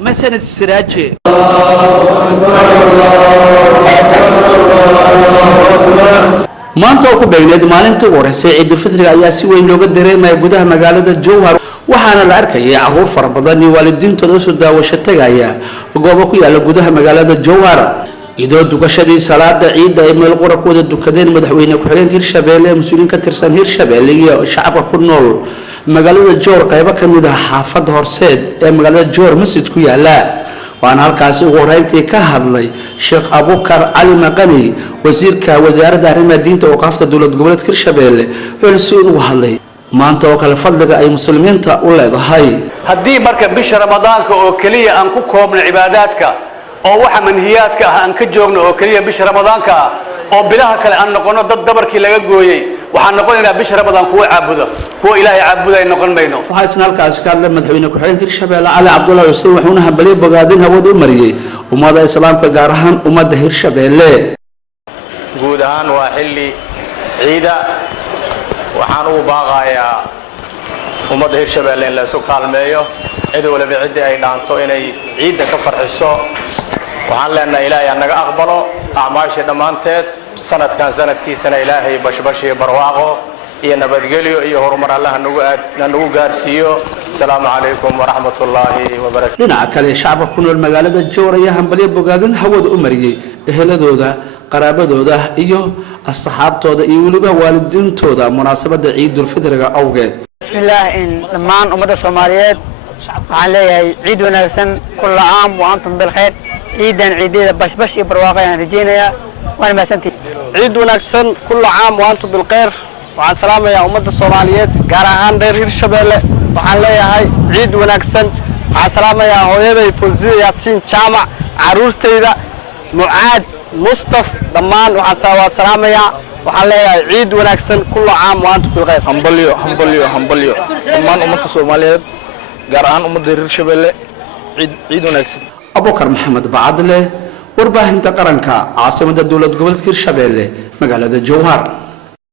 مسند السراج maanta oo ku beegneed maalintii ugu horeysay ciid fitriga ayaa si weyn looga dareemay gudaha magaalada Jowhar waxaana la arkayay caruur fara badan iyo waalidiintooda soo daawasho tagaya goobo ku yaala gudaha magaalada Jowhar idoo dugashadii salaada ciidda ay meel qura ku wada dukadeen madaxweyne ku xigeenka Hirshabelle mas'uuliin ka tirsan Hirshabelle iyo shacabka ku nool magaalada Jowhar qaybo kamid ah xaafadda Horseed ee magaalada Jowhar masjid ku yaala waana halkaas ugu horeyntii ka hadlay Sheekh Abubakar Ali Maqani wasiirka wasaaradda arrimaha diinta oo qaafta dawlad goboleedka Hirshabelle wuxuu ugu hadlay maanta oo kale fadliga ay muslimiinta u leedahay haddii marka bisha ramadaanka oo kaliya aan ku koobno cibaadaadka oo waxa manhiyaadka ah aan ka joogno oo kaliya bisha ramadaanka oo bilaha kale aan noqono dad dabarkii laga gooyay waxaan noqonaynaa bisha ramadaan kuwa caabuda kuwa ilaahay caabuday noqon mayno waxa isna halkaas ka hadlay madaxweyne ku xigeenka Hirshabelle Ali Cabdullaahi Xuseen wuxuuna hambalyo bogaadin hawada u mariyay ummada islaamka gaar ahaan ummadda Hirshabelle guud ahaan waa xilli ciida waxaan ugu baaqayaa ummadda Hirshabelle in la soo kaalmeeyo cid walba cid ay dhaanto inay ciida ka farxiso waxaan leenahay ilaahay anaga aqbalo acmaasha dhamaanteed sanadkan sanadkiisana ilaahay bashbash iyo barwaaqo iyo nabadgelyo iyo horumar Allah nagu gaarsiiyo salaamu calaykum wa rahmatullaahi wa barakaatuh dhinaca kale shacabka ku nool magaalada Jowhar ayaa hambalyo bogaadin hawada u mariyay eheladooda qaraabadooda iyo asxaabtooda iyo waliba waalidiintooda munaasabada ciidul fitriga awgeed bismillaah in dhammaan ummadda Soomaaliyeed waxaan leeyahay ciid wanaagsan kullu caam wa antum bil khayr ciidan ciidada bashbash iyo barwaaqo aan rajeynayaa waan maasantii ciid wanaagsan kullu caam wa antum bil khayr waxaan salaamayaa ummadda Soomaaliyeed gaar ahaan reer Hirshabelle waxaan leeyahay ciid wanaagsan waxaan salaamayaa hooyaday Fawziya Yaasiin Jaamac caruurtayda Mucaad Mustaf dhammaan waxaan salaamayaa waxaan leeyahay ciid wanaagsan kullu caam wa antum bil khayr hambalyo dhammaan ummadda Soomaaliyeed gaar ahaan ummadda Hirshabelle ciid wanaagsan Abubakar Maxamed Bacadle warbaahinta qaranka caasimada dawlad goboleedka Hirshabelle magaalada Jowhar